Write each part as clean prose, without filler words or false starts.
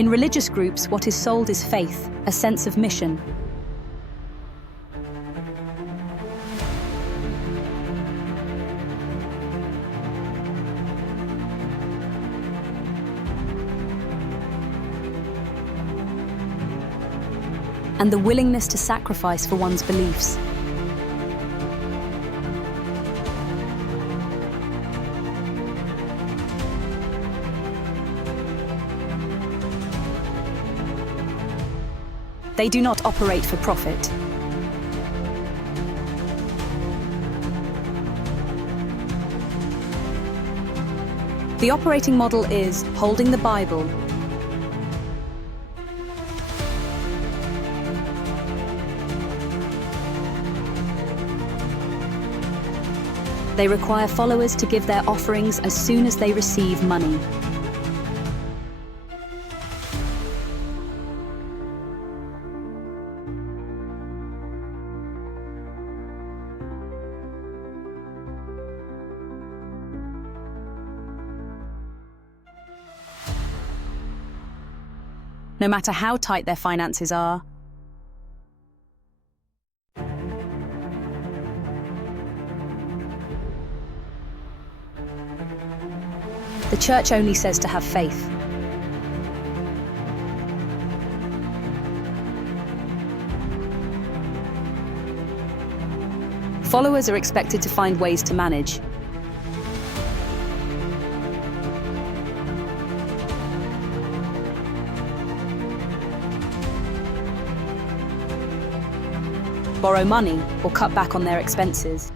In religious groups, what is sold is faith, a sense of mission. And the willingness to sacrifice for one's beliefs. They do not operate for profit. The operating model is holding the Bible, they require followers to give their offerings as soon as they receive money. No matter how tight their finances are. The church only says to have faith. Followers are expected to find ways to manage. Borrow money or cut back on their expenses.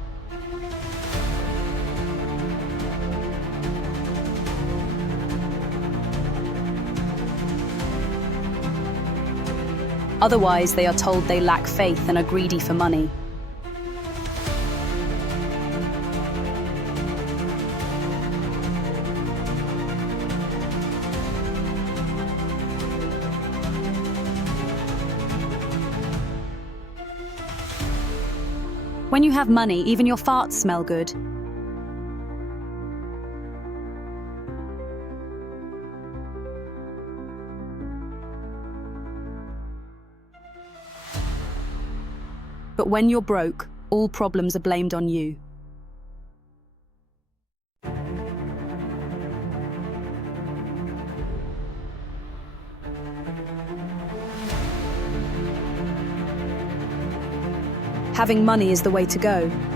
Otherwise, they are told they lack faith and are greedy for money. When you have money, even your farts smell good. But when you're broke, all problems are blamed on you. Having money is the way to go.